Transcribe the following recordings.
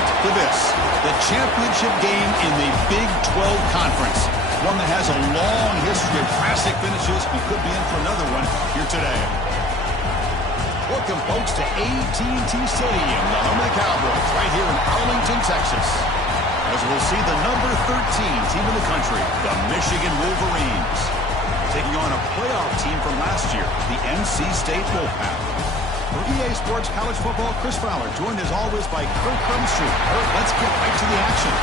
built for this. The championship game in the Big 12 Conference. One that has a long history of classic finishes. We could be in for another one here today. Welcome, folks, to AT&T Stadium, the home of the Cowboys, right here in Arlington, Texas. As we'll see the number 13 team in the country, the Michigan Wolverines, taking on a playoff team from last year, the NC State Wolfpack. For EA Sports College Football, Chris Fowler, joined as always by Kirk Crumstreet. Kirk, let's get right to the action.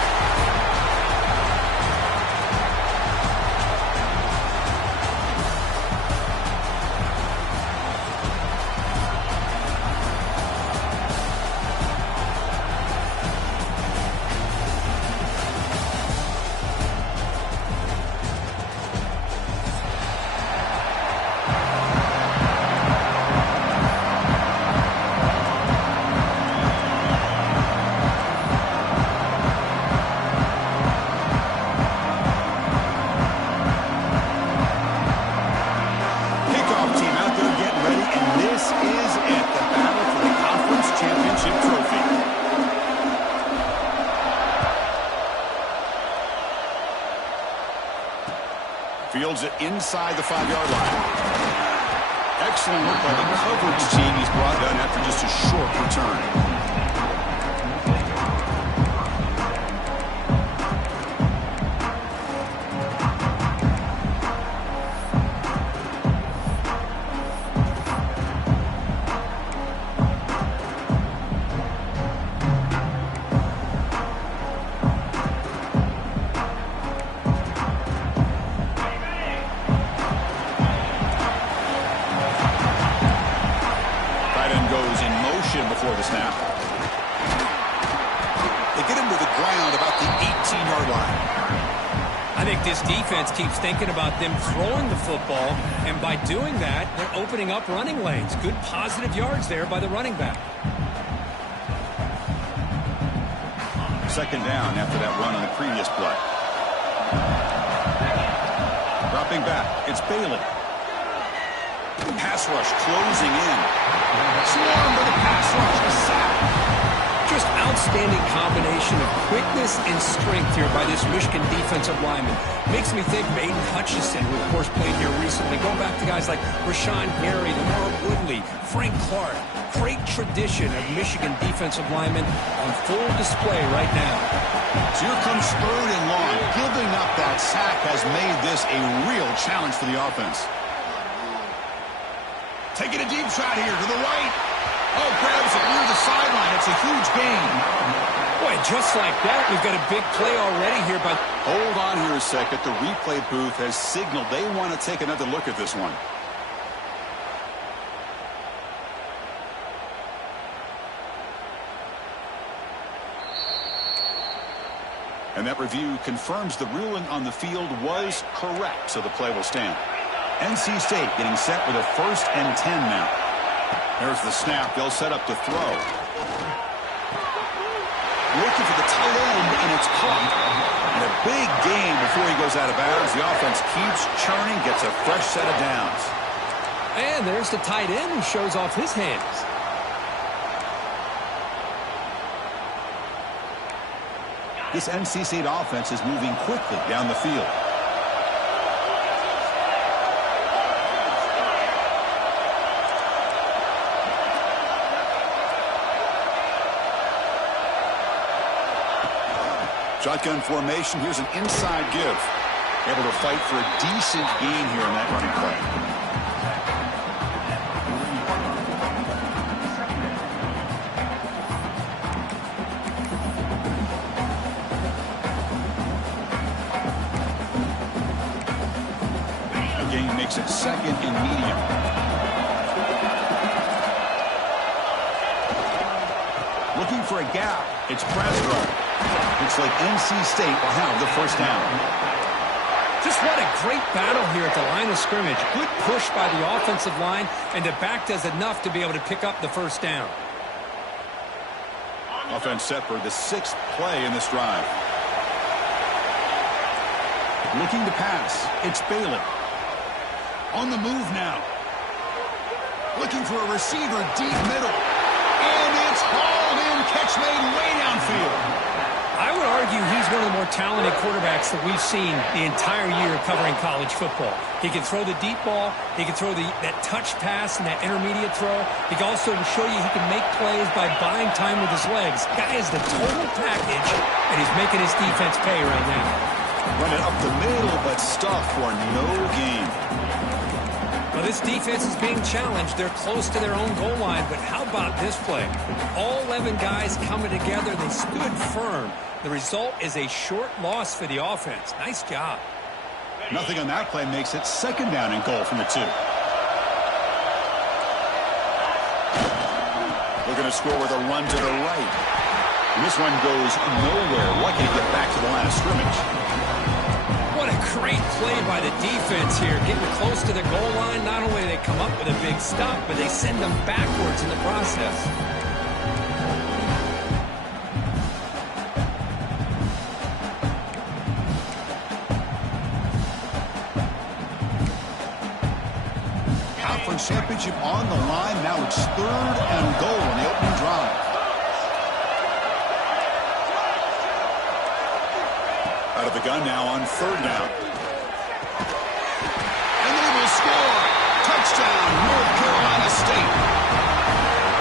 Fields it inside the 5-yard line. Excellent work by the coverage team. He's brought down after just a short return. Before the snap. They get him to the ground about the 18-yard line. I think this defense keeps thinking about them throwing the football, and by doing that, they're opening up running lanes. Good positive yards there by the running back. Second down after that run on the previous play. Dropping back, it's Bailey. Pass rush closing in. Swarm by the pass rush, a sack. Just outstanding combination of quickness and strength here by this Michigan defensive lineman. Makes me think of Aiden Hutchinson, who of course played here recently. Going back to guys like Rashawn Gary, Lamar Woodley, Frank Clark. Great tradition of Michigan defensive linemen on full display right now. So here comes third and long. Giving up that sack has made this a real challenge for the offense. Taking a deep shot here to the right. Oh, grabs it near the sideline. It's a huge gain. Boy, just like that, we've got a big play already here. But hold on here a second. The replay booth has signaled they want to take another look at this one. And that review confirms the ruling on the field was correct, so the play will stand. NC State getting set with a 1st and 10 now. There's the snap. They'll set up to throw. Looking for the tight end, and it's caught. And a big gain before he goes out of bounds. The offense keeps churning, gets a fresh set of downs. And there's the tight end who shows off his hands. This NC State offense is moving quickly down the field. Shotgun formation. Here's an inside give. Able to fight for a decent gain here in that running play. The gain makes it 2nd and medium. Looking for a gap. It's Presbro. Looks like NC State will have the 1st down. Just what a great battle here at the line of scrimmage. Good push by the offensive line, and the back does enough to be able to pick up the 1st down. Offense set for the 6th play in this drive. Looking to pass. It's Bailey. On the move now. Looking for a receiver deep middle. And it's hauled in. Catch made way downfield. I would argue he's one of the more talented quarterbacks that we've seen the entire year covering college football. He can throw the deep ball. He can throw that touch pass and that intermediate throw. He can also show you he can make plays by buying time with his legs. Guy is the total package, and he's making his defense pay right now. Running up the middle, but stuffed for no gain. Well, this defense is being challenged. They're close to their own goal line, but how about this play? All 11 guys coming together. They stood firm. The result is a short loss for the offense. Nice job. Nothing on that play makes it second down and goal from the 2. Looking to score with a run to the right. And this one goes nowhere. Lucky to get back to the line of scrimmage. What a great play by the defense here. Getting close to the goal line, not only do they come up with a big stop, but they send them backwards in the process. Conference championship on the line. Now it's 3rd and goal in the opening drive. Out of the gun now on 3rd down. And they will score. Touchdown, North Carolina State.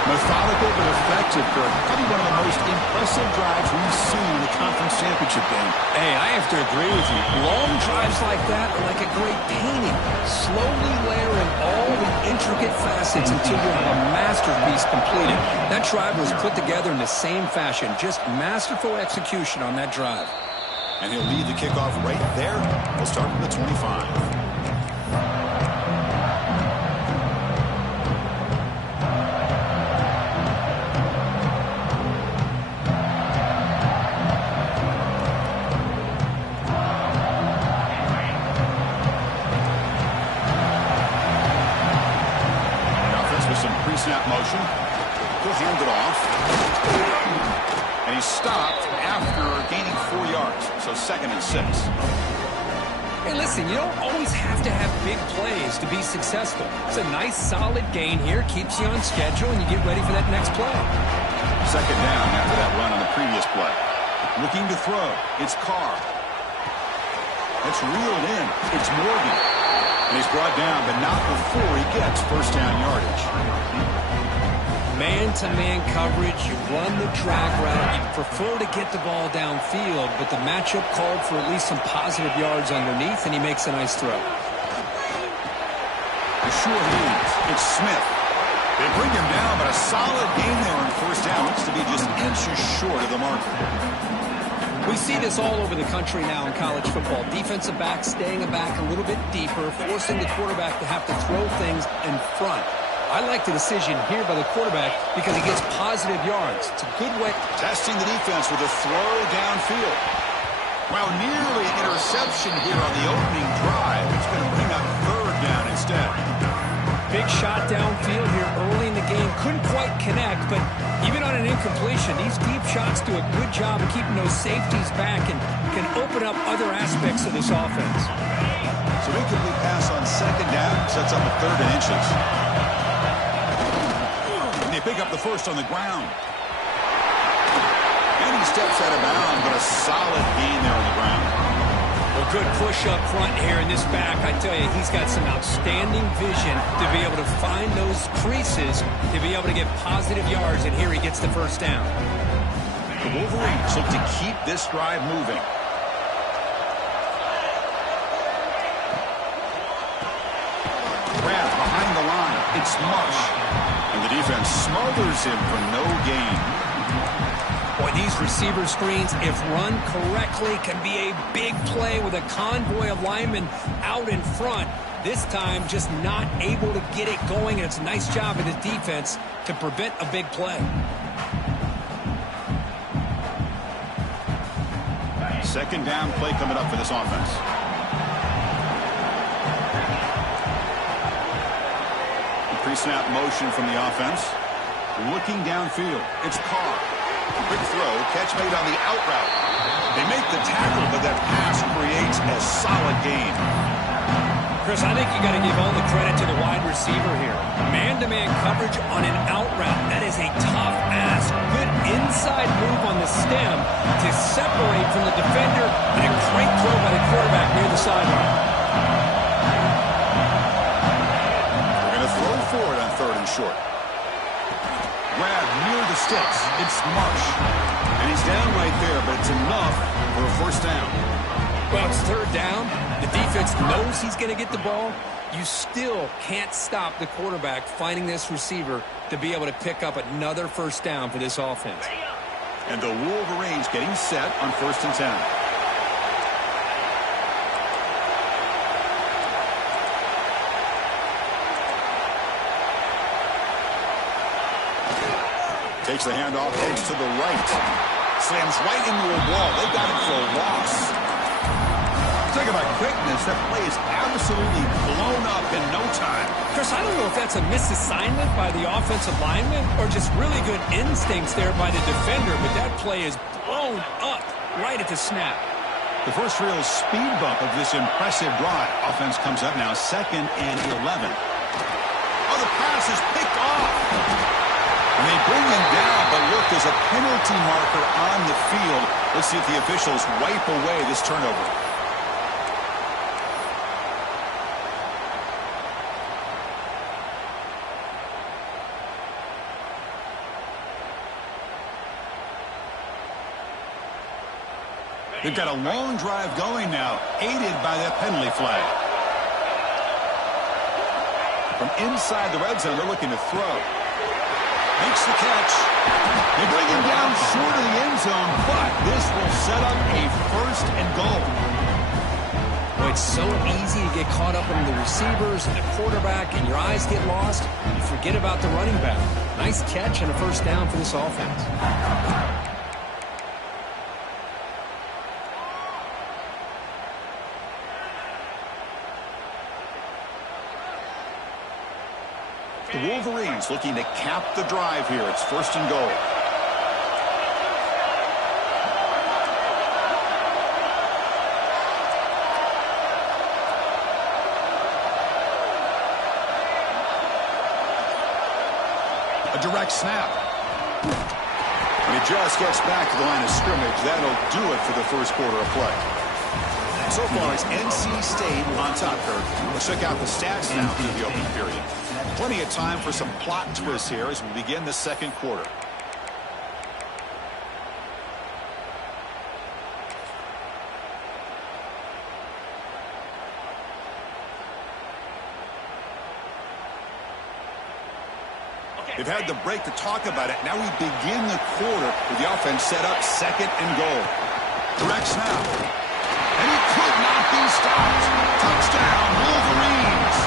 Methodical but effective for probably one of the most impressive drives we've seen in the conference championship game. Hey, I have to agree with you. Long drives like that are like a great painting. Slowly layering all the intricate facets until you have a masterpiece completed. That drive was put together in the same fashion. Just masterful execution on that drive. And he'll lead the kickoff right there. We'll start from the 25. Snap motion. He'll hand it off. And he's stopped after gaining 4 yards. So 2nd and 6. Hey, listen, you don't always have to have big plays to be successful. It's a nice, solid gain here. Keeps you on schedule, and you get ready for that next play. 2nd down after that run on the previous play. Looking to throw. It's Carr. That's reeled in. It's Morgan. And he's brought down, but not before he gets first down yardage. Man-to-man coverage, you run the drag route, you prefer to get the ball downfield, but the matchup called for at least some positive yards underneath, and he makes a nice throw. The short leads. It's Smith. They bring him down, but a solid gain there on first down. Looks to be just inches short of the marker. We see this all over the country now in college football. Defensive backs staying back a little bit deeper, forcing the quarterback to have to throw things in front. I like the decision here by the quarterback because he gets positive yards. It's a good way. Testing the defense with a throw downfield. Well, nearly an interception here on the opening drive. It's going to bring up 3rd down instead. Big shot downfield here early in the game. Couldn't quite connect, but even on an incompletion, these deep shots do a good job of keeping those safeties back and can open up other aspects of this offense. So incomplete pass on 2nd down sets up a 3rd and inches. And they pick up the first on the ground. And he steps out of bounds, but a solid gain there on the ground. A good push up front here in this back. I tell you, he's got some outstanding vision to be able to find those creases, to be able to get positive yards, and here he gets the first down. The Wolverines look to keep this drive moving. Grab behind the line. It's Mush. And the defense smothers him for no gain. Boy, these receiver screens, if run correctly, can be a big play with a convoy of linemen out in front. This time, just not able to get it going, and it's a nice job of the defense to prevent a big play. 2nd down play coming up for this offense. Pre-snap motion from the offense. Looking downfield. It's Carr. Quick throw, catch made on the out route. They make the tackle, but that pass creates a solid gain. Chris, I think you got to give all the credit to the wide receiver here. Man-to-man coverage on an out route. That is a tough ask. Good inside move on the stem to separate from the defender, and a great throw by the quarterback near the sideline. We're going to throw for it on 3rd and short. Grab near the sticks. It's Marsh. And he's down right there, but it's enough for a first down. Well, it's 3rd down. The defense knows he's going to get the ball. You still can't stop the quarterback finding this receiver to be able to pick up another first down for this offense. And the Wolverines getting set on 1st and 10. Takes the handoff, heads to the right. Slams right into a wall. They got it for a loss. Talk about quickness. That play is absolutely blown up in no time. Chris, I don't know if that's a misassignment by the offensive lineman or just really good instincts there by the defender, but that play is blown up right at the snap. The first real speed bump of this impressive drive. Offense comes up now 2nd and 11. Oh, the pass is picked off. And they bring him down, but look, there's a penalty marker on the field. Let's see if the officials wipe away this turnover. They've got a long drive going now, aided by that penalty flag. From inside the red zone, they're looking to throw. Makes the catch. They bring him down short of the end zone, but this will set up a 1st and goal. Well, it's so easy to get caught up in the receivers and the quarterback, and your eyes get lost. You forget about the running back. Nice catch and a first down for this offense. The Wolverines looking to cap the drive here. It's 1st and goal. A direct snap. And he just gets back to the line of scrimmage. That'll do it for the first quarter of play. So far, it's NC State on top, Kirk. Let's check out the stats now through the opening period. Plenty of time for some plot twists here as we begin the 2nd quarter. They've had the break to talk about it. Now we begin the quarter with the offense set up 2nd and goal. Direct snap. And he could not be stopped. Touchdown, Wolverines.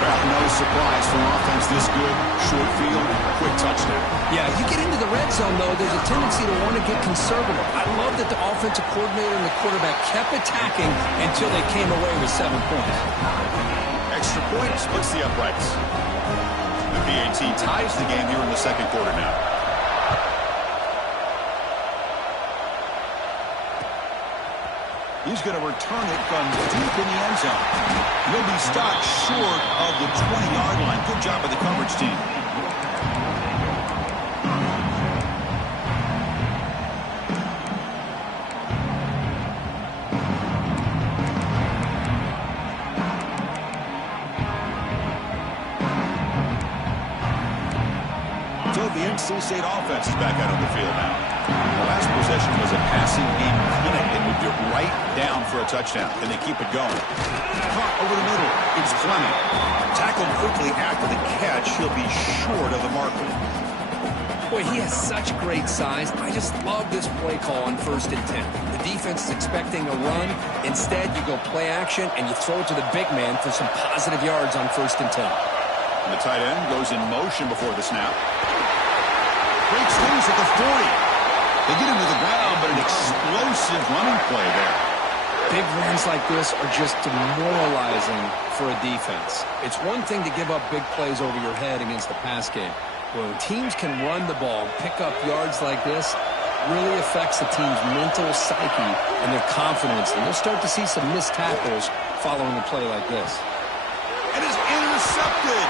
Well, no surprise for an offense this good. Short field, quick touchdown. Yeah, you get into the red zone, though, there's a tendency to want to get conservative. I love that the offensive coordinator and the quarterback kept attacking until they came away with 7 points. Extra point splits the uprights. The PAT ties the game here in the 2nd quarter now. He's going to return it from deep in the end zone. He'll be stopped short of the 20-yard line. Good job by the coverage team. So the NC State offense is back out on the field now. The last possession was a passing game clinic. They moved it right down for a touchdown, and they keep it going. Caught over the middle. It's Fleming. Tackled quickly after the catch. He'll be short of the marker. Boy, he has such great size. I just love this play call on 1st and 10. The defense is expecting a run. Instead, you go play action, and you throw it to the big man for some positive yards on 1st and 10. And the tight end goes in motion before the snap. Breaks loose at the 40. They get him to the ground, but an explosive running play there. Big runs like this are just demoralizing for a defense. It's one thing to give up big plays over your head against the pass game. When teams can run the ball and pick up yards like this, really affects the team's mental psyche and their confidence. And you'll start to see some missed tackles following a play like this. It is intercepted.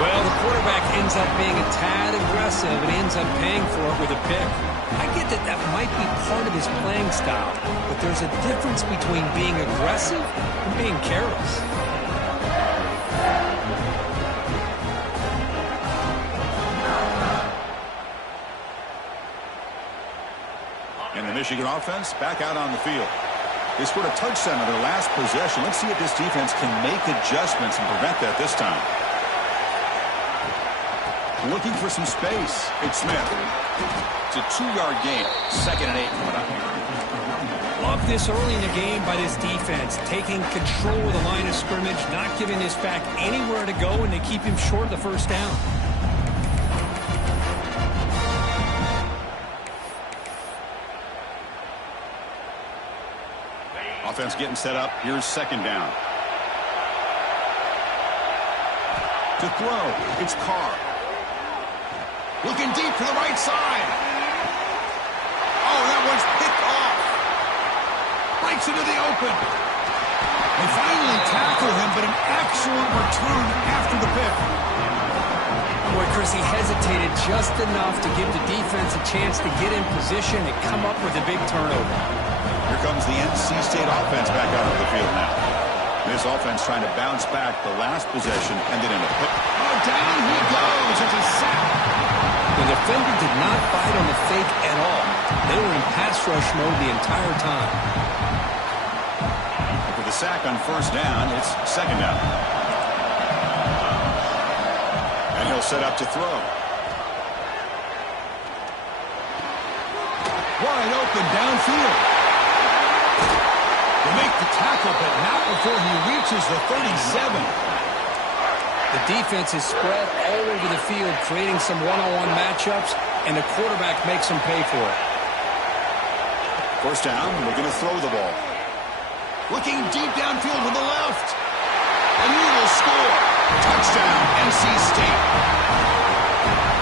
Well, the quarterback ends up being a tad aggressive and ends up paying for it with a pick. I get that that might be part of his playing style, but there's a difference between being aggressive and being careless. And the Michigan offense back out on the field. They scored a touchdown on their last possession. Let's see if this defense can make adjustments and prevent that this time. Looking for some space. It's Smith. It's a 2-yard gain. 2nd and 8 coming up here. Love this early in the game by this defense, taking control of the line of scrimmage, not giving this back anywhere to go, and they keep him short of the first down. Offense getting set up. Here's 2nd down. To throw, it's Carr. Looking deep to the right side. Oh, that one's picked off. Breaks into the open. They finally tackle him, but an excellent return after the pick. Boy, Chris, he hesitated just enough to give the defense a chance to get in position and come up with a big turnover. Here comes the NC State offense back out of the field now. This offense trying to bounce back. The last possession ended in a pick. Oh, down he goes. It's a sack. The defender did not bite on the fake at all. They were in pass rush mode the entire time. For the sack on 1st down, it's 2nd down. And he'll set up to throw. Wide open downfield. They make the tackle, but not before he reaches the 37. The defense is spread all over the field, creating some one-on-one matchups, and the quarterback makes them pay for it. 1st down, looking to throw the ball. Looking deep downfield with the left. And he will score. Touchdown, NC State.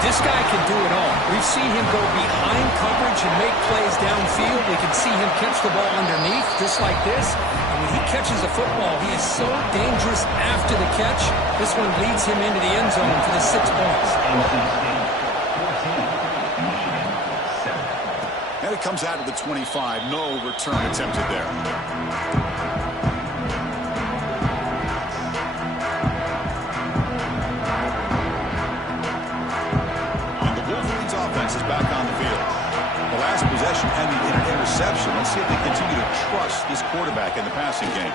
This guy can do it all. We've seen him go behind coverage and make plays downfield. We can see him catch the ball underneath, just like this. And when he catches a football, he is so dangerous after the catch. This one leads him into the end zone for the 6 points. And it comes out of the 25. No return attempted there. Is back on the field. The last possession ended in an interception. Let's see if they continue to trust this quarterback in the passing game.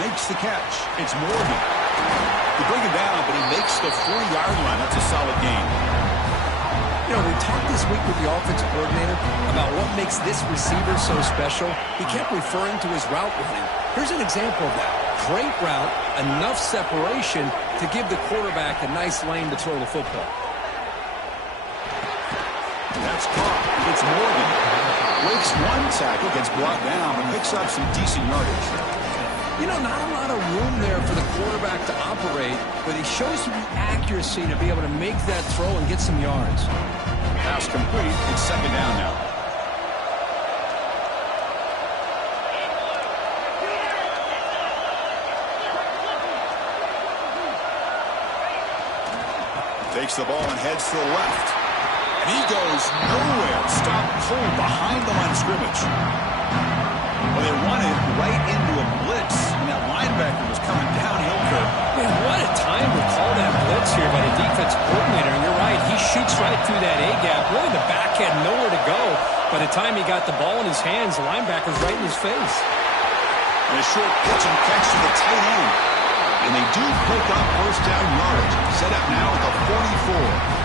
Makes the catch. It's Morgan. They bring him down, but he makes the 40-yard line. That's a solid gain. You know, we talked this week with the offensive coordinator about what makes this receiver so special. He kept referring to his route running. Here's an example of that. Great route, enough separation to give the quarterback a nice lane to throw the football. That's caught. It's Morgan. Breaks one tackle, gets brought down, and picks up some decent yardage. You know, not a lot of room there for the quarterback to operate, but he shows you the accuracy to be able to make that throw and get some yards. Pass complete. It's 2nd down now. Takes the ball and heads to the left. And he goes nowhere. Stop cold behind the line of scrimmage. Well, they run it right into a blitz. And that linebacker was coming downhill for it. Man, what a time to call that blitz here by the defensive coordinator. And you're right, he shoots right through that A-gap. Really, the back had nowhere to go. By the time he got the ball in his hands, the linebacker's right in his face. And a short pitch and catch to the tight end. And they do pick up 1st down yardage. Set up now at the 44.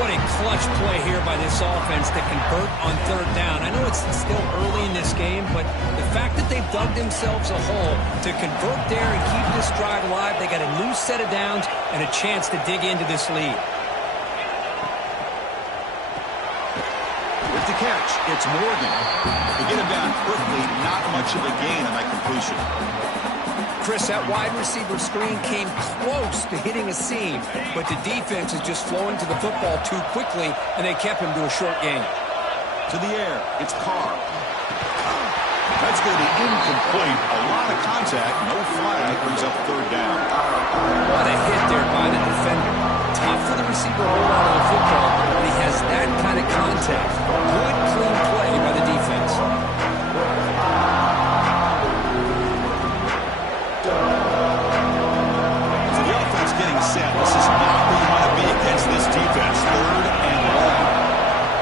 What a clutch play here by this offense to convert on 3rd down. I know it's still early in this game, but the fact that they've dug themselves a hole to convert there and keep this drive alive, they got a new set of downs and a chance to dig into this lead. With the catch, it's Morgan. They get him down quickly, not much of a gain on that completion. Chris, that wide receiver screen came close to hitting a seam, but the defense is just flowing to the football too quickly, and they kept him to a short gain. To the air, it's Carr. That's going to be incomplete. A lot of contact, no flag, brings up third down. What a hit there by the defender. Tough for the receiver to hold on to the football, but he has that kind of contact. Good, clean play by the defense. So the offense getting set. This is not where you want to be against this defense. Third and long.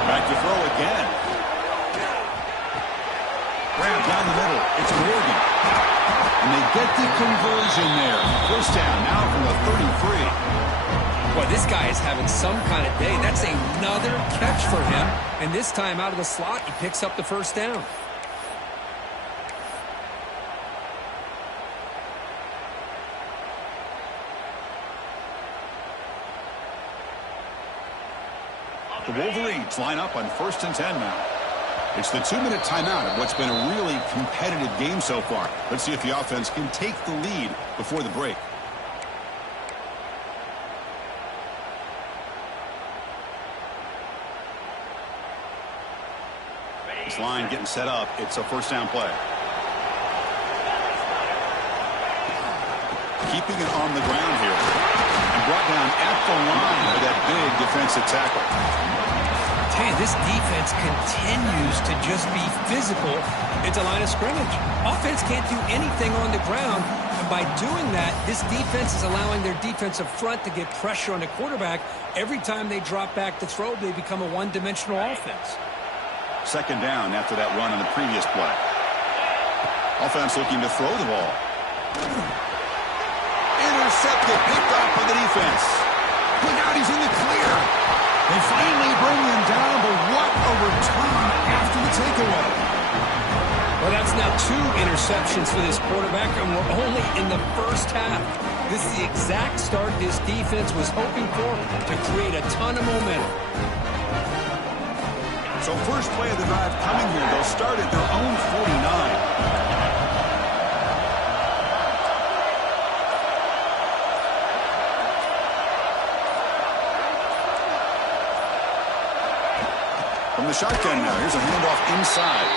Back to throw again. Grab down the middle. It's Morgan. And they get the conversion there. First down now from the 33. Boy, this guy is having some kind of day. That's another catch for him. And this time out of the slot, he picks up the first down. The Wolverines line up on 1st and 10 now. It's the 2-minute timeout of what's been a really competitive game so far. Let's see if the offense can take the lead before the break. This line getting set up. It's a first down play. Keeping it on the ground here. And brought down at the line for that big defensive tackle. Hey, this defense continues to just be physical at the line of scrimmage. Offense can't do anything on the ground, and by doing that, this defense is allowing their defensive front to get pressure on the quarterback. Every time they drop back to throw, they become a one-dimensional offense. Second down after that run on the previous play. Offense looking to throw the ball. Intercepted, picked off by the defense. Look out, he's in the clear. They finally bring him down, but what a return after the takeaway. Well, that's now 2 interceptions for this quarterback, and we're only in the first half. This is the exact start this defense was hoping for to create a ton of momentum. So first play of the drive coming here. They'll start at their own 49. From the shotgun now, here's a handoff inside.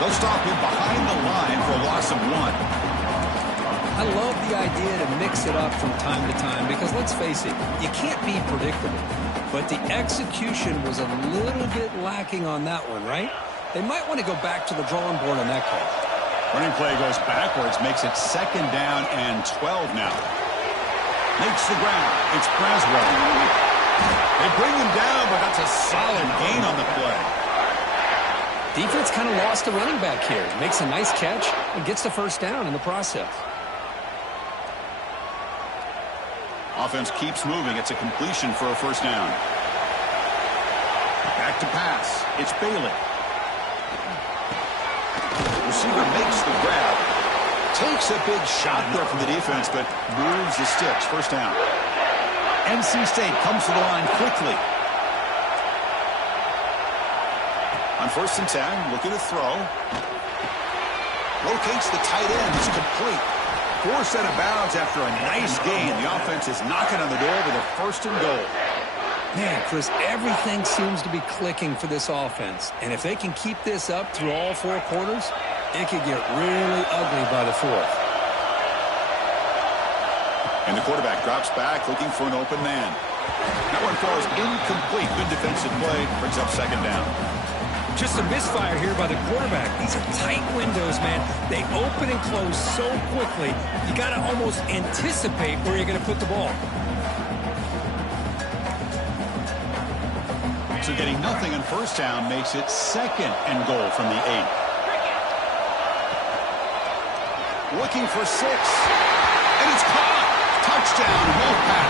They'll stop him behind the line for a loss of 1. I love the idea to mix it up from time to time because, let's face it, you can't be predictable. But the execution was a little bit lacking on that one, right? They might want to go back to the drawing board on that call. Running play goes backwards, makes it 2nd down and 12 now. Makes the ground. It's Braswell. They bring him down, but that's a solid gain on the play. Defense kind of lost a running back here. Makes a nice catch and gets the first down in the process. Offense keeps moving. It's a completion for a first down. Back to pass. It's Bailey. Receiver makes the grab. Takes a big shot there from the defense, but moves the sticks. First down. NC State comes to the line quickly. On 1st and 10, looking to throw. Locates the tight end. It's complete. Forced out of bounds after a nice gain. The offense is knocking on the door with a 1st and goal. Man, Chris, everything seems to be clicking for this offense. And if they can keep this up through all 4 quarters, it could get really ugly by the 4th. And the quarterback drops back looking for an open man. That one falls incomplete. Good defensive play. Brings up 2nd down. Just a misfire here by the quarterback. These are tight windows, man. They open and close so quickly. You got to almost anticipate where you're going to put the ball. So getting nothing on first down makes it 2nd and goal from the 8. Looking for 6. And it's caught. Touchdown, Wolfpack.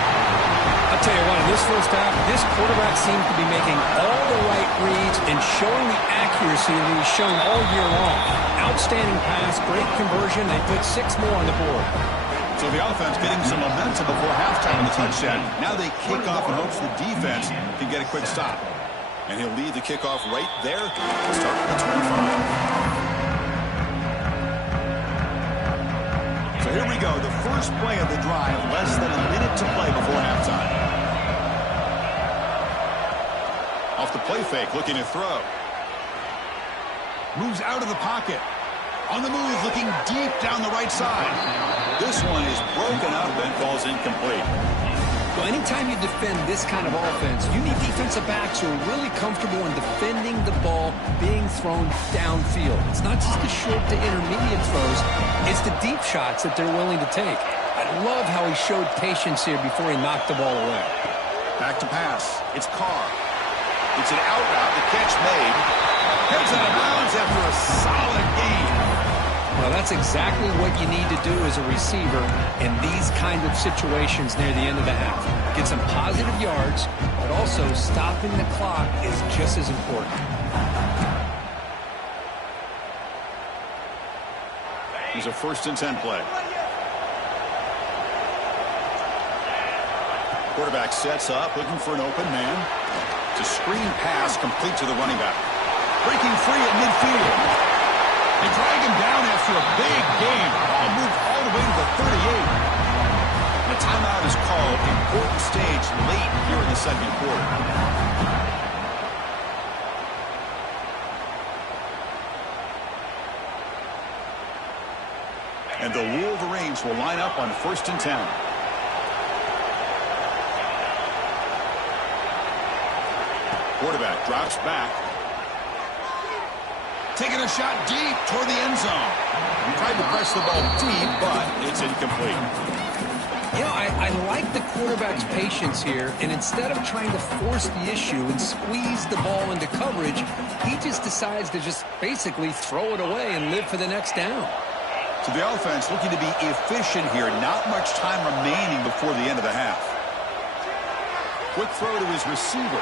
I'll tell you what, in this first half, this quarterback seems to be making all the right reads and showing the accuracy that he's shown all year long. Outstanding pass, great conversion. They put 6 more on the board. So the offense getting some momentum before halftime in the touchdown. Now they kick off in hopes the defense can get a quick stop. And he'll lead the kickoff right there. Start at the 25. So here we go. first play of the drive, less than a minute to play before halftime. Off the play fake, looking to throw. Moves out of the pocket. On the move, looking deep down the right side. This one is broken up and falls incomplete. Well, anytime you defend this kind of offense, you need defensive backs who are really comfortable in defending the ball being thrown downfield. It's not just the short to intermediate throws, it's the deep shots that they're willing to take. I love how he showed patience here before he knocked the ball away. Back to pass. It's Carr. It's an out route. The catch made. Heads out of bounds after a solid gain. Well, that's exactly what you need to do as a receiver in these kind of situations near the end of the half. Get some positive yards, but also stopping the clock is just as important. Here's a 1st and 10 play. Quarterback sets up, looking for an open man. It's a screen pass complete to the running back. Breaking free at midfield. They drag him down after a big gain. Ball moved all the way to the 38. The timeout is called. Important stage late here in the second quarter. And the Wolverines will line up on 1st and 10. Quarterback drops back. Taking a shot deep toward the end zone. He tried to press the ball deep, but it's incomplete. You know, I like the quarterback's patience here, and instead of trying to force the issue and squeeze the ball into coverage, he just decides to just basically throw it away and live for the next down. So the offense looking to be efficient here. Not much time remaining before the end of the half. Quick throw to his receiver.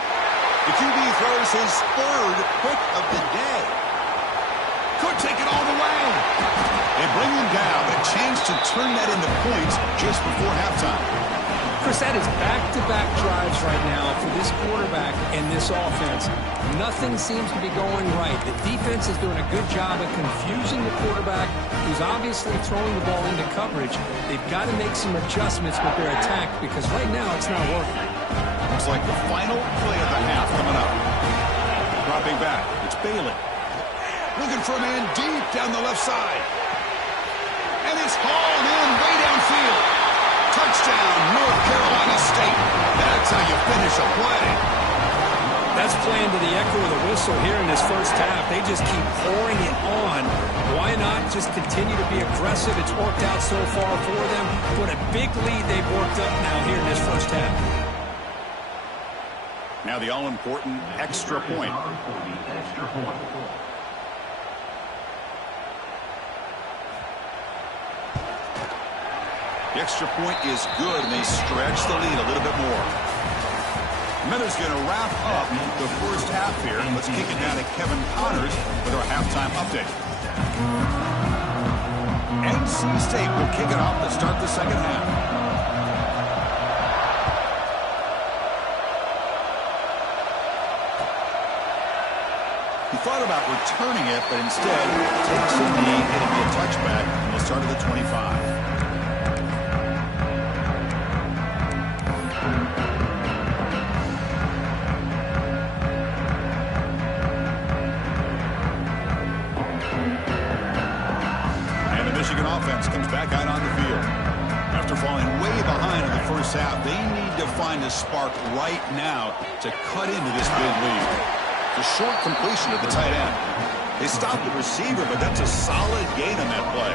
The QB throws his 3rd pick of the day. Could take it all the way. They bring him down, but a chance to turn that into points just before halftime. Chris, that is back-to-back drives right now for this quarterback and this offense. Nothing seems to be going right. The defense is doing a good job of confusing the quarterback, who's obviously throwing the ball into coverage. They've got to make some adjustments with their attack because right now it's not working. Looks like the final play of the half coming up. Dropping back, it's Bailey. Looking for a man deep down the left side. And it's hauled in way downfield. Touchdown, North Carolina State. That's how you finish a play. That's playing to the echo of the whistle here in this first half. They just keep pouring it on. Why not just continue to be aggressive? It's worked out so far for them. What a big lead they've worked up now here in this first half. Now the all-important extra point. The extra point is good, and they stretch the lead a little bit more. Miller's going to wrap up the first half here. Let's kick it down to Kevin Connors with our halftime update. NC State will kick it off to start the second half. He thought about returning it, but instead takes a knee. It'll be a touchback, and we'll start at the 25. Offense comes back out on the field. After falling way behind in the first half, they need to find a spark right now to cut into this big lead. The short completion of the tight end. They stopped the receiver, but that's a solid gain on that play.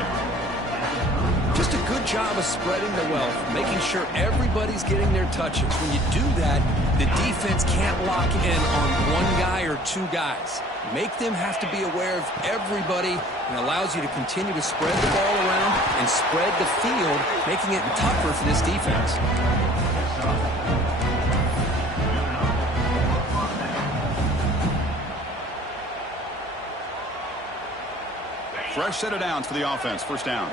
Just a good job of spreading the wealth, making sure everybody's getting their touches. When you do that, the defense can't lock in on one guy or two guys. Make them have to be aware of everybody, and allows you to continue to spread the ball around and spread the field, making it tougher for this defense. Fresh set of downs for the offense. First down.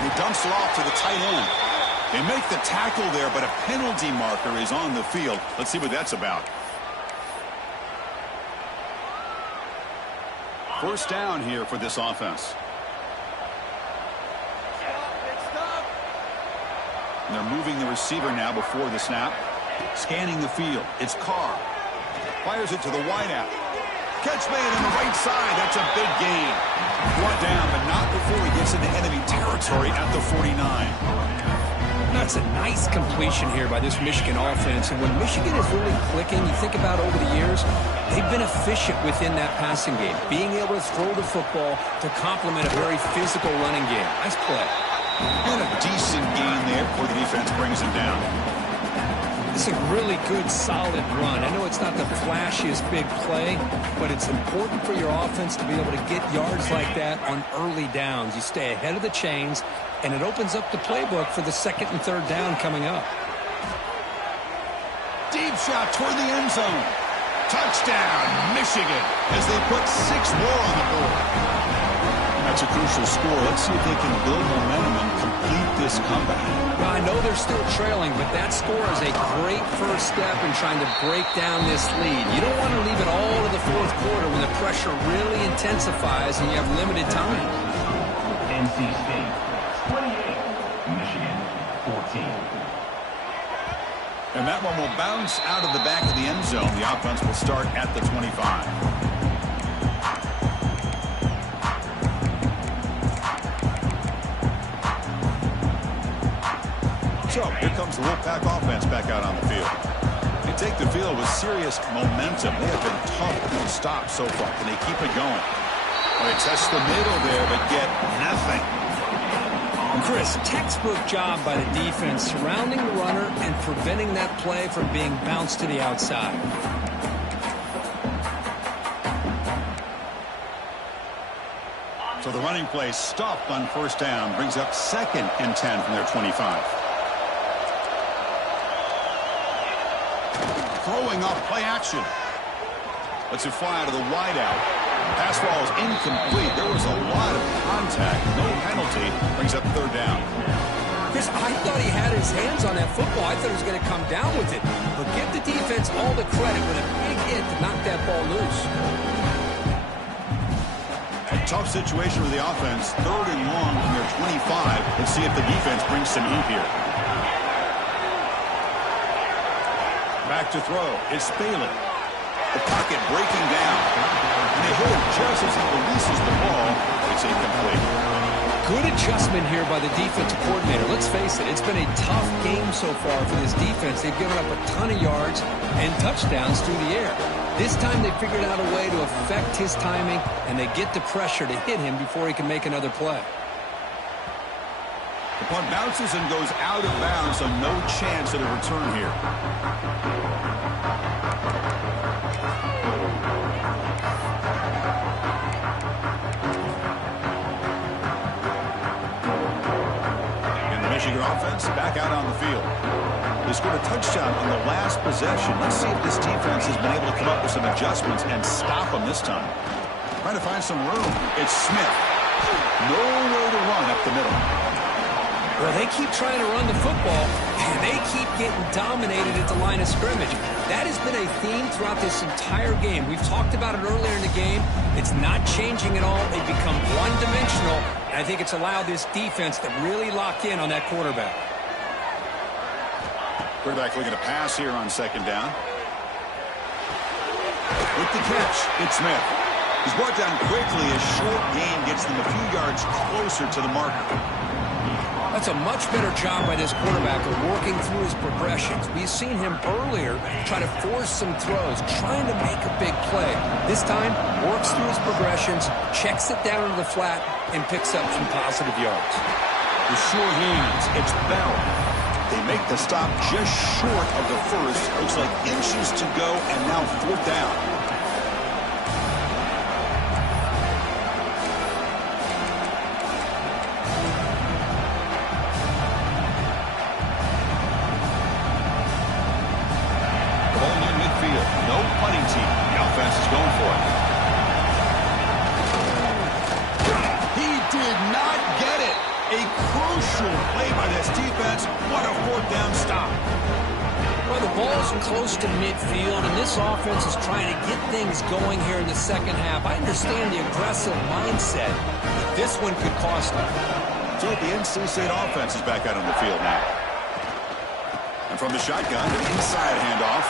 He dumps it off to the tight end. They make the tackle there, but a penalty marker is on the field. Let's see what that's about. First down here for this offense. And they're moving the receiver now before the snap. Scanning the field. It's Carr. Fires it to the wideout. Catch made on the right side. That's a big gain. Brought down, but not before he gets into enemy territory at the 49. That's a nice completion here by this Michigan offense. And when Michigan is really clicking, you think about over the years, they've been efficient within that passing game, being able to throw the football to complement a very physical running game. Nice play. And a decent gain there before the defense brings him down. It's a really good, solid run. I know it's not the flashiest big play, but it's important for your offense to be able to get yards like that on early downs. You stay ahead of the chains, and it opens up the playbook for the second and third down coming up. Deep shot toward the end zone. Touchdown, Michigan, as they put 6 more on the board. That's a crucial score. Let's see if they can build momentum and complete this comeback. Well, I know they're still trailing, but that score is a great first step in trying to break down this lead. You don't want to leave it all to the fourth quarter when the pressure really intensifies and you have limited time. NC State 28, Michigan 14. And that one will bounce out of the back of the end zone. The offense will start at the 25. So here comes the Wolfpack offense back out on the field. They take the field with serious momentum. They have been tough to stop so far. Can they keep it going? Well, they test the middle there, but get nothing. Chris, textbook job by the defense surrounding the runner and preventing that play from being bounced to the outside. So the running play stopped on first down, brings up 2nd and 10 from their 25. Throwing off play action. Lets it fly to the wideout. Pass ball is incomplete. There was a lot of contact. No penalty. Brings up 3rd down. Chris, I thought he had his hands on that football. I thought he was going to come down with it. But give the defense all the credit with a big hit to knock that ball loose. A tough situation for the offense. 3rd and long from their 25. Let's see if the defense brings some heat here. Back to throw. It's Bailey. The pocket breaking down. And they hit him just as he releases the ball. It's incomplete. Good adjustment here by the defensive coordinator. Let's face it, it's been a tough game so far for this defense. They've given up a ton of yards and touchdowns through the air. This time they figured out a way to affect his timing, and they get the pressure to hit him before he can make another play. The punt bounces and goes out of bounds, so no chance at a return here. And the Michigan offense back out on the field. They scored a touchdown on the last possession. Let's see if this defense has been able to come up with some adjustments and stop them this time. Trying to find some room. It's Smith. Nowhere to run up the middle. Well, they keep trying to run the football, and they keep getting dominated at the line of scrimmage. That has been a theme throughout this entire game. We've talked about it earlier in the game. It's not changing at all. They've become one-dimensional, and I think it's allowed this defense to really lock in on that quarterback. Quarterback looking to pass here on 2nd down. With the catch, it's Smith. He's brought down quickly. A short gain gets them a few yards closer to the marker. That's a much better job by this quarterback of working through his progressions. We've seen him earlier try to force some throws, trying to make a big play. This time, works through his progressions, checks it down to the flat, and picks up some positive yards. The sure hands, it's Bell. They make the stop just short of the first. Looks like inches to go, and now 4th down. Ball's close to midfield, and this offense is trying to get things going here in the second half. I understand the aggressive mindset, but this one could cost them. So the NC State offense is back out on the field now. And from the shotgun, an inside handoff.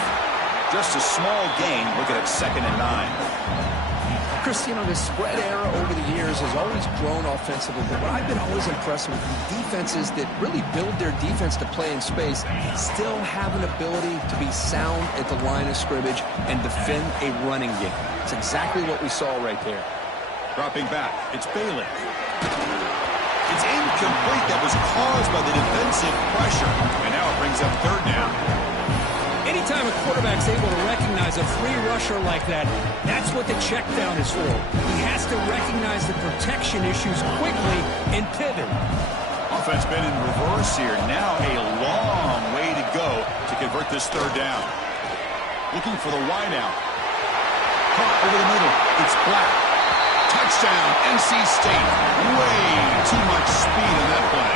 Just a small gain. Looking at 2nd and 9. Chris, you know, the spread era over the years has always grown offensively, but what I've been always impressed with defenses that really build their defense to play in space still have an ability to be sound at the line of scrimmage and defend a running game. It's exactly what we saw right there. Dropping back, it's Bailey. It's incomplete. That was caused by the defensive pressure. And now it brings up 3rd down. Anytime a quarterback's able to recognize a free rusher like that, that's what the check down is for. He has to recognize the protection issues quickly and pivot. Offense been in reverse here. Now a long way to go to convert this 3rd down. Looking for the wideout. Caught over the middle. It's Black. Touchdown, NC State. Way too much speed in that play.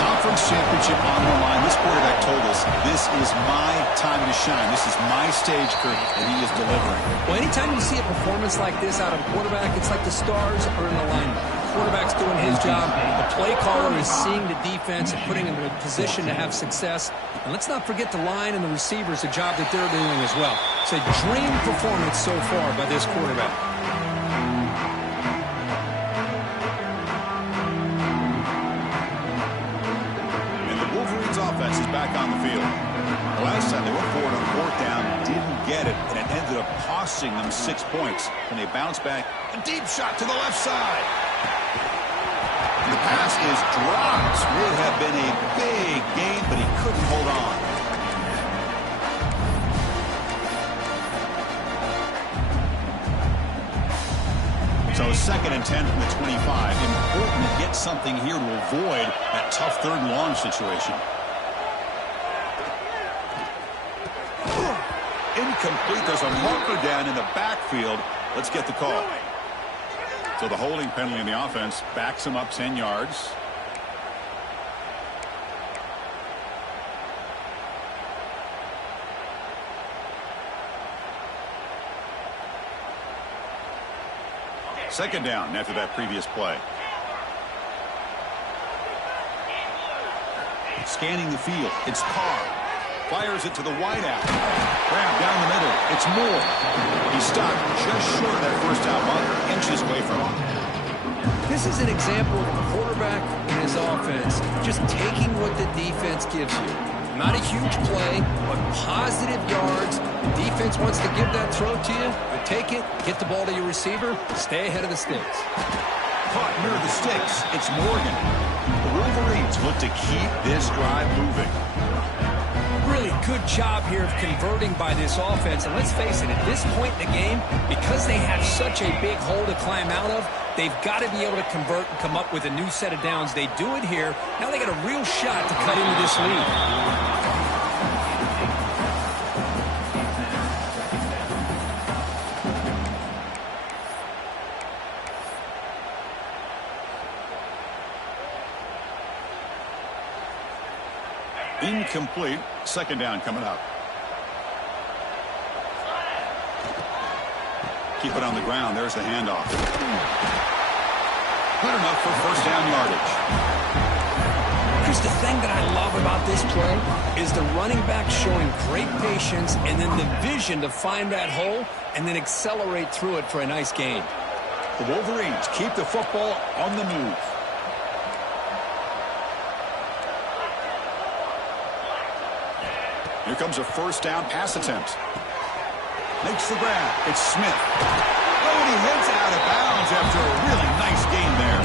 Conference championship on the line. This quarterback told us, this is my time to shine. This is my stage, Kurt, and he is delivering. Well, anytime you see a performance like this out of a quarterback, it's like the stars are in alignment. The quarterback's doing his job. The play caller is seeing the defense and putting him in a position to have success. And let's not forget the line and the receivers, the job that they're doing as well. It's a dream performance so far by this quarterback. Offense is back on the field. The last time they went forward on 4th down, didn't get it, and it ended up costing them 6 points. And they bounced back. A deep shot to the left side. And the pass is dropped. Would have been a big gain, but he couldn't hold on. So 2nd and 10 from the 25. Important to get something here to avoid that tough 3rd and long situation. Incomplete. There's a marker down in the backfield. Let's get the call. So the holding penalty in the offense backs him up 10 yards. Second down after that previous play. Scanning the field. It's Carr. Fires it to the wideout. Grab down the middle. It's Moore. He's stopped just short of that first down marker, inches away from him. This is an example of a quarterback and his offense just taking what the defense gives you. Not a huge play, but positive yards. The defense wants to give that throw to you. You take it, get the ball to your receiver, stay ahead of the sticks. Caught near the sticks. It's Morgan. The Wolverines look to keep this drive moving. Really good job here of converting by this offense. And let's face it, at this point in the game, because they have such a big hole to climb out of, they've got to be able to convert and come up with a new set of downs. They do it here. Now they got a real shot to cut into this lead. Incomplete. Second down coming up. Keep it on the ground. There's the handoff. Good enough for first down yardage. Chris, the thing that I love about this play is the running back showing great patience and then the vision to find that hole and then accelerate through it for a nice gain. The Wolverines keep the football on the move. Here comes a first down pass attempt. Makes the grab. It's Smith. Oh, and he heads out of bounds after a really nice gain there.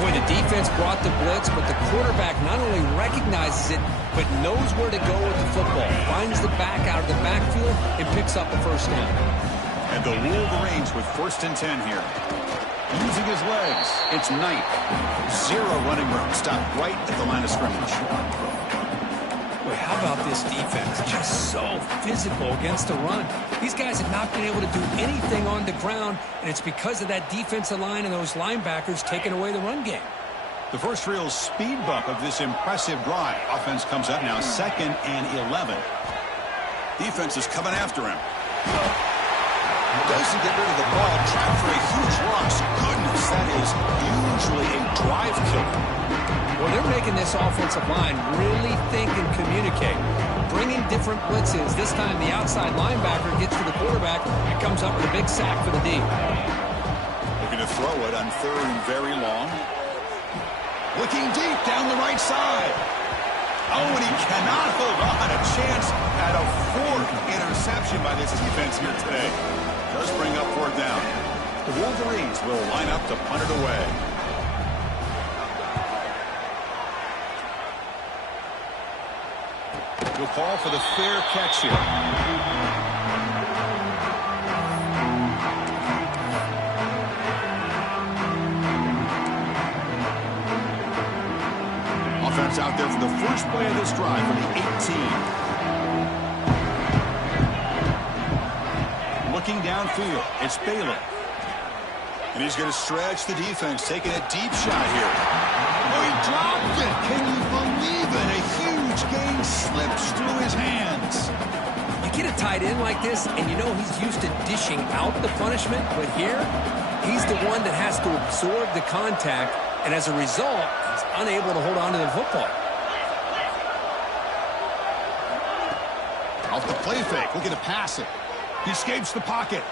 Boy, the defense brought the blitz, but the quarterback not only recognizes it, but knows where to go with the football. Finds the back out of the backfield and picks up a first down. And the Wolverines with 1st and 10 here. Using his legs. It's Knight. Zero running room. Stopped right at the line of scrimmage. Boy, how about this defense? Just so physical against the run. These guys have not been able to do anything on the ground, and it's because of that defensive line and those linebackers taking away the run game. The first real speed bump of this impressive drive. Offense comes up now 2nd and 11. Defense is coming after him. Doesn't get rid of the ball. Trapped for a huge loss. Goodness, that is usually a drive killer. Well, they're making this offensive line really think and communicate. Bringing different blitzes. This time the outside linebacker gets to the quarterback and comes up with a big sack for the D. Looking to throw it on 3rd and very long. Looking deep down the right side. Oh, and he cannot hold on. A chance at a 4th interception by this defense here today. Does bring up 4th down. The Wolverines will line up to punt it away. We'll call for the fair catch here. Offense out there for the first play of this drive from the 18. Looking downfield, it's Bailey. And he's going to stretch the defense, taking a deep shot here. Oh, he dropped it. Can you believe it? A huge gain slips through his hands. You get a tight end like this, and you know he's used to dishing out the punishment, but here, he's the one that has to absorb the contact, and as a result, he's unable to hold on to the football. Off the play fake, looking to pass it. He escapes the pocket.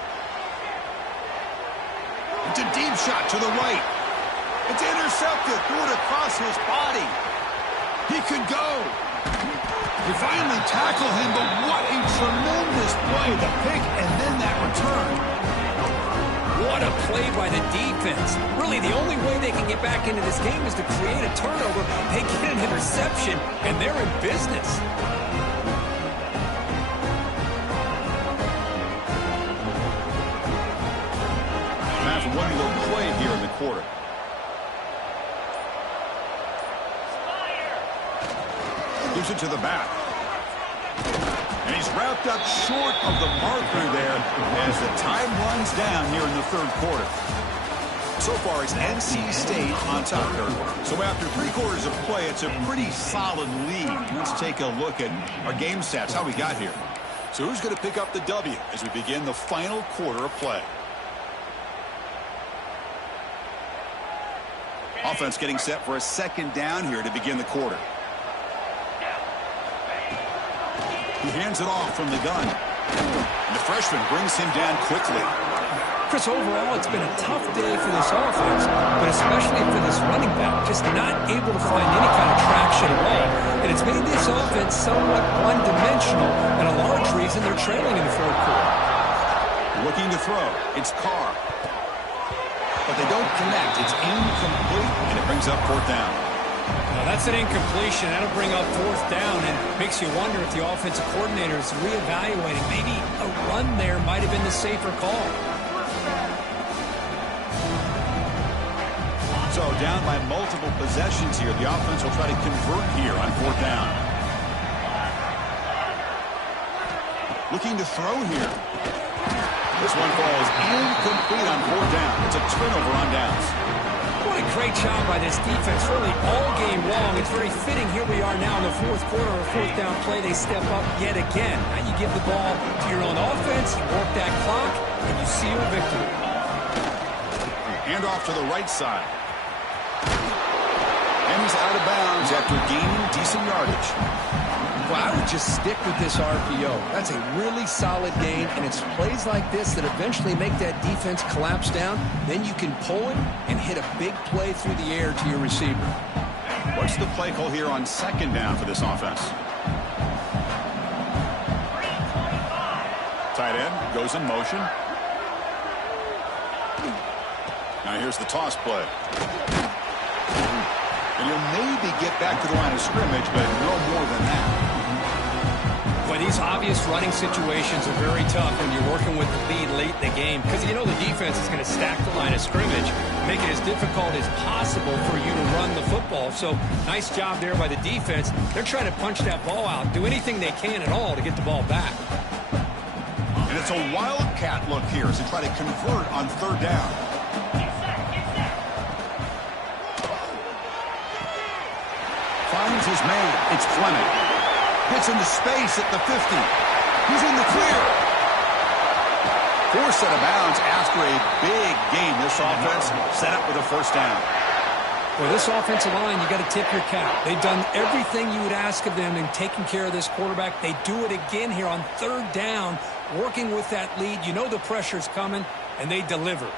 It's a deep shot to the right. It's intercepted. Threw it across his body. He could go. He finally tackled him, but what a tremendous play. The pick and then that return. What a play by the defense. Really, the only way they can get back into this game is to create a turnover. They get an interception, and they're in business. After one little play here in the quarter. Gives it to the back. And he's wrapped up short of the marker there as the time runs down here in the 3rd quarter. So far, it's NC State on top there. So after 3 quarters of play, it's a pretty solid lead. Let's take a look at our game stats, how we got here. So who's going to pick up the W as we begin the final quarter of play? Offense getting set for a 2nd down here to begin the quarter. He hands it off from the gun. And the freshman brings him down quickly. Chris, overall, it's been a tough day for this offense, but especially for this running back, just not able to find any kind of traction at all. And it's made this offense somewhat one-dimensional, and a large reason they're trailing in the 4th quarter. Looking to throw. It's Carr. But they don't connect. It's incomplete, and it brings up 4th down. Now that's an incompletion. That'll bring up 4th down, and makes you wonder if the offensive coordinator is reevaluating. Maybe a run there might have been the safer call. So down by multiple possessions here. The offense will try to convert here on 4th down. Looking to throw here. This one falls incomplete on 4th down. It's a turnover on downs. What a great job by this defense, really all game long. It's very fitting. Here we are now in the 4th quarter, a 4th down play. They step up yet again. Now you give the ball to your own offense, you work that clock, and you seal a victory. Hand off to the right side. And he's out of bounds after gaining decent yardage. Well, I would just stick with this RPO. That's a really solid gain, and it's plays like this that eventually make that defense collapse down. Then you can pull it and hit a big play through the air to your receiver. What's the play call here on 2nd down for this offense? Tight end goes in motion. Now here's the toss play. And he'll maybe get back to the line of scrimmage, but no more than that. Boy, these obvious running situations are very tough when you're working with the lead late in the game, because you know the defense is going to stack the line of scrimmage, make it as difficult as possible for you to run the football. So nice job there by the defense. They're trying to punch that ball out, do anything they can at all to get the ball back. And it's a wildcat look here as they try to convert on 3rd down. is made. It's Fleming. Gets into space at the 50. He's in the clear. Forced out of bounds after a big gain. This offense set up with a first down. Well, this offensive line, you got to tip your cap. They've done everything you would ask of them in taking care of this quarterback. They do it again here on third down, working with that lead. You know the pressure's coming, and they deliver.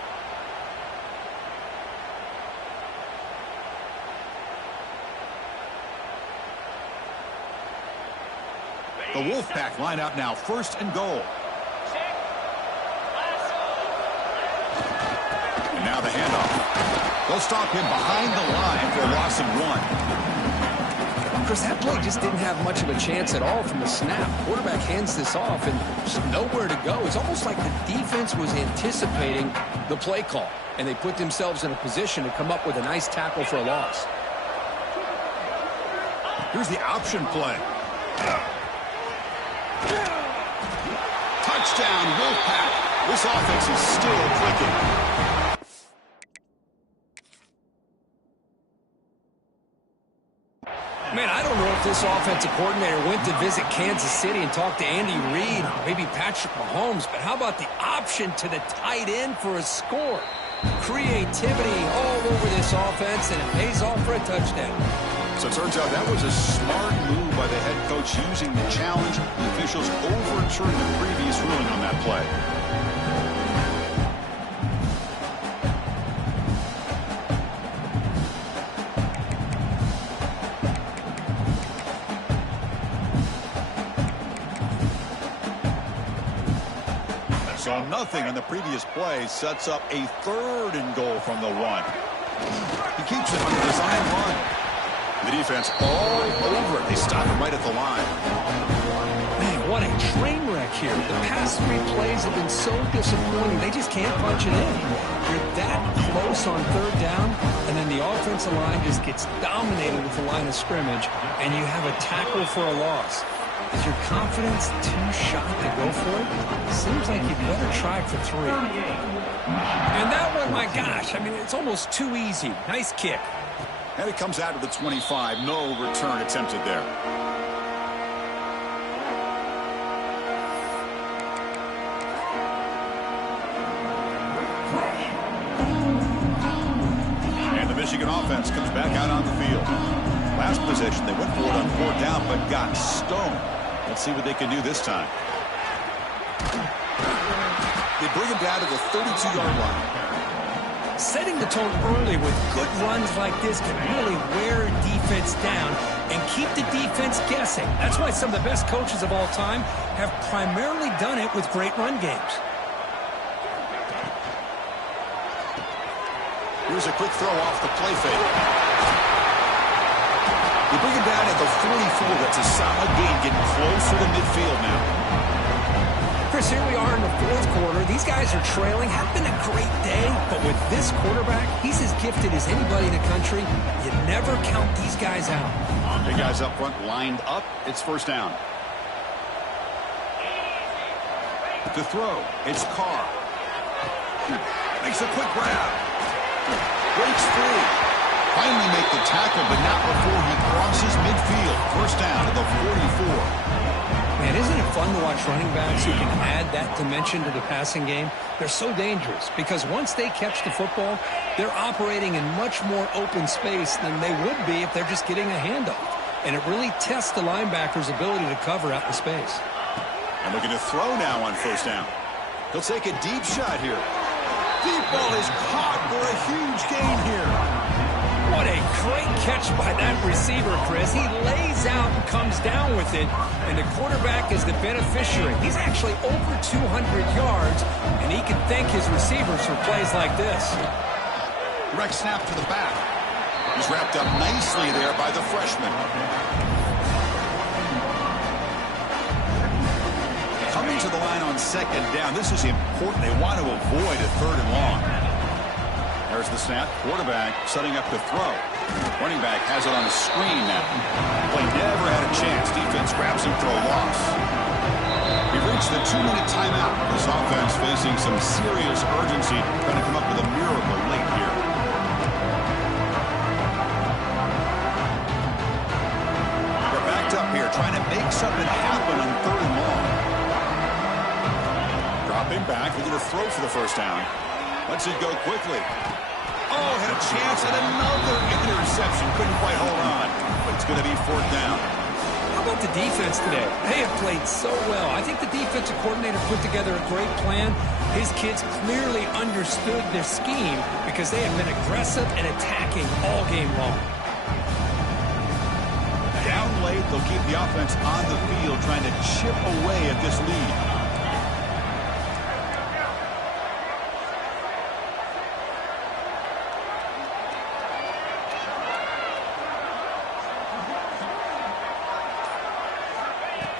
The Wolfpack line up now, first and goal. And now the handoff. They'll stop him behind the line for a loss of 1. Chris, that play just didn't have much of a chance at all from the snap. Quarterback hands this off, and just nowhere to go. It's almost like the defense was anticipating the play call, and they put themselves in a position to come up with a nice tackle for a loss. Here's the option play. Touchdown, Wolfpack. This offense is still clicking. Man, I don't know if this offensive coordinator went to visit Kansas City and talked to Andy Reid, maybe Patrick Mahomes, but how about the option to the tight end for a score? Creativity all over this offense, and it pays off for a touchdown. So it turns out that was a smart move by the head coach using the challenge. The officials overturned the previous ruling on that play. So nothing on the previous play sets up a third and goal from the 1. He keeps it on the design run. The defense all over it. They stop him right at the line. Man, what a train wreck here. The past 3 plays have been so disappointing. They just can't punch it in. You're that close on third down, and then the offensive line just gets dominated with the line of scrimmage, and you have a tackle for a loss. Is your confidence too shot to go for it? Seems like you better try for 3. And that one, my gosh, I mean, it's almost too easy. Nice kick. And it comes out of the 25. No return attempted there. And the Michigan offense comes back out on the field. Last possession, they went for it on 4th down, but got stoned. Let's see what they can do this time. They bring him down to the 32-yard line. Setting the tone early with good runs like this can really wear a defense down and keep the defense guessing. That's why some of the best coaches of all time have primarily done it with great run games. Here's a quick throw off the play fake. They bring him down at the 44. That's a solid gain, getting closer to midfield now. Chris, here we are in the 4th quarter. These guys are trailing. Had been a great day, but with this quarterback, he's as gifted as anybody in the country. You never count these guys out. Big guys up front lined up. It's first down. To throw, it's Carr. Makes a quick grab. Breaks free. Finally make the tackle, but not before he crosses midfield. First down at the 44. Man, isn't it fun to watch running backs who can add that dimension to the passing game? They're so dangerous because once they catch the football, they're operating in much more open space than they would be if they're just getting a handoff. And it really tests the linebacker's ability to cover out the space. And looking to throw now on first down. He'll take a deep shot here. Deep ball is caught for a huge gain here. What a great catch by that receiver, Chris. He lays out and comes down with it, and the quarterback is the beneficiary. He's actually over 200 yards, and he can thank his receivers for plays like this. Direct snap to the back. He's wrapped up nicely there by the freshman. Coming to the line on 2nd down. This is important. They want to avoid a 3rd and long. There's the snap. Quarterback setting up to throw. Running back has it on the screen now. Play never had a chance. Defense grabs him for a loss. We reached the 2-minute timeout. This offense facing some serious urgency. Trying to come up with a miracle late here. something happen on 3rd and long. Dropping back, looking to throw for the first down. Lets it go quickly. Oh, had a chance at another interception. Couldn't quite hold on, but it's going to be 4th down. How about the defense today? They have played so well. I think the defensive coordinator put together a great plan. His kids clearly understood their scheme because they have been aggressive and attacking all game long. Down late, they'll keep the offense on the field trying to chip away at this lead.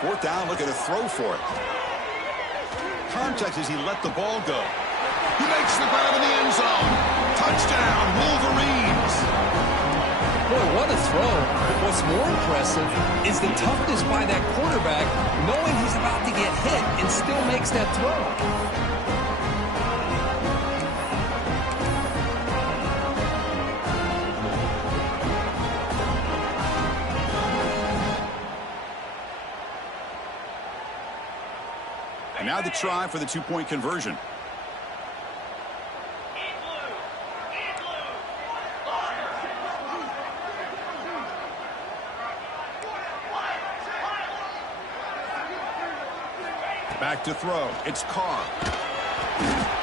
Fourth down, looking to throw for it. Contact as he let the ball go. He makes the grab in the end zone. Touchdown, Wolverines. Boy, what a throw. What's more impressive is the toughness by that quarterback, knowing he's about to get hit and still makes that throw. And now the try for the 2-point conversion. Back to throw. It's Carr.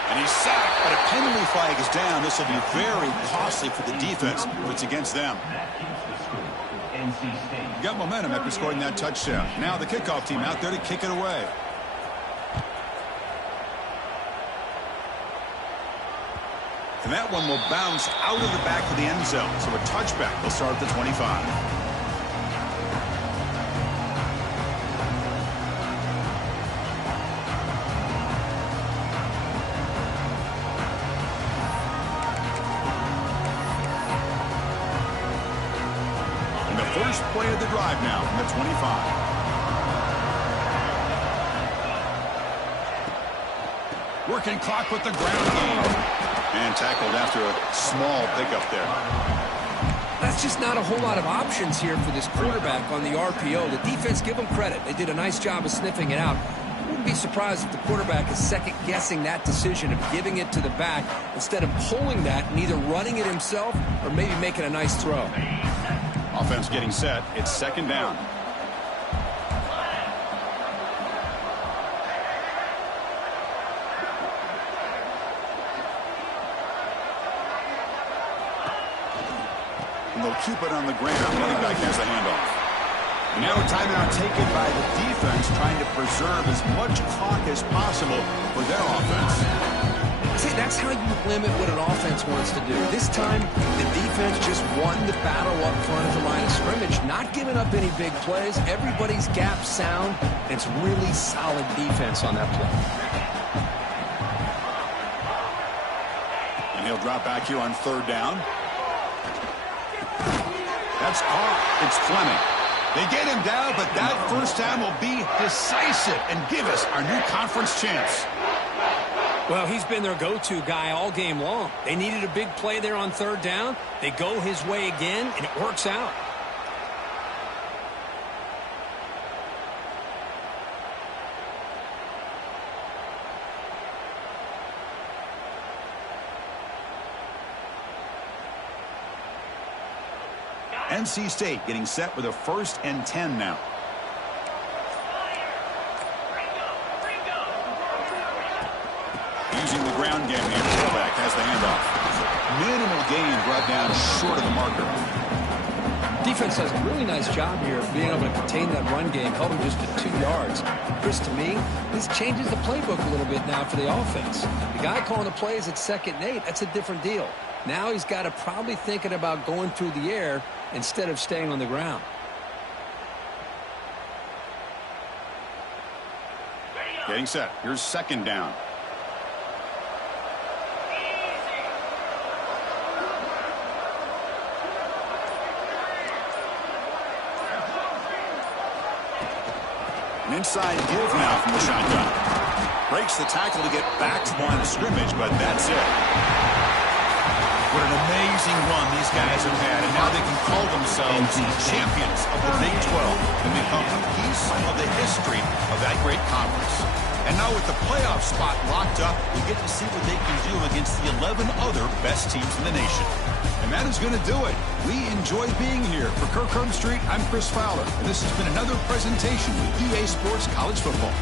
And he's sacked, but a penalty flag is down. This will be very costly for the defense, but it's against them. You got momentum after scoring that touchdown. Now the kickoff team out there to kick it away. And that one will bounce out of the back of the end zone. So a touchback will start at the 25. And the first play of the drive now from the 25. Working clock with the ground game. And tackled after a small pickup there. That's just not a whole lot of options here for this quarterback on the RPO. The defense, give them credit. They did a nice job of sniffing it out. Wouldn't be surprised if the quarterback is second-guessing that decision of giving it to the back instead of pulling that and either running it himself or maybe making a nice throw. Offense getting set. It's 2nd down. And they'll keep it on the ground. Running back has the handoff. And now a timeout taken by the defense, trying to preserve as much clock as possible for their offense. See, that's how you limit what an offense wants to do. This time, the defense just won the battle up front at the line of scrimmage, not giving up any big plays. Everybody's gap sound. It's really solid defense on that play. And he'll drop back here on 3rd down. That's caught. It's Fleming. They get him down, but that first down will be decisive and give us our new conference chance. Well, he's been their go-to guy all game long. They needed a big play there on 3rd down. They go his way again, and it works out. NC State getting set with a 1st and 10 now. Using the ground game here. Fullback has the handoff. Minimal gain brought down short of the marker. Defense does a really nice job here of being able to contain that run game, held him just to 2 yards. Chris, to me, this changes the playbook a little bit now for the offense. The guy calling the plays at 2nd and 8, that's a different deal. Now he's got to probably thinking about going through the air instead of staying on the ground. Getting set. Here's 2nd down. An inside give now from the shotgun. Breaks the tackle to get back to the line of scrimmage, but that's it. What an amazing run these guys have had, and now they can call themselves champions of the Big 12 and become a piece of the history of that great conference. And now with the playoff spot locked up, we get to see what they can do against the 11 other best teams in the nation. And that is going to do it. We enjoy being here. For Kirk Street, I'm Chris Fowler, and this has been another presentation with EA Sports College Football.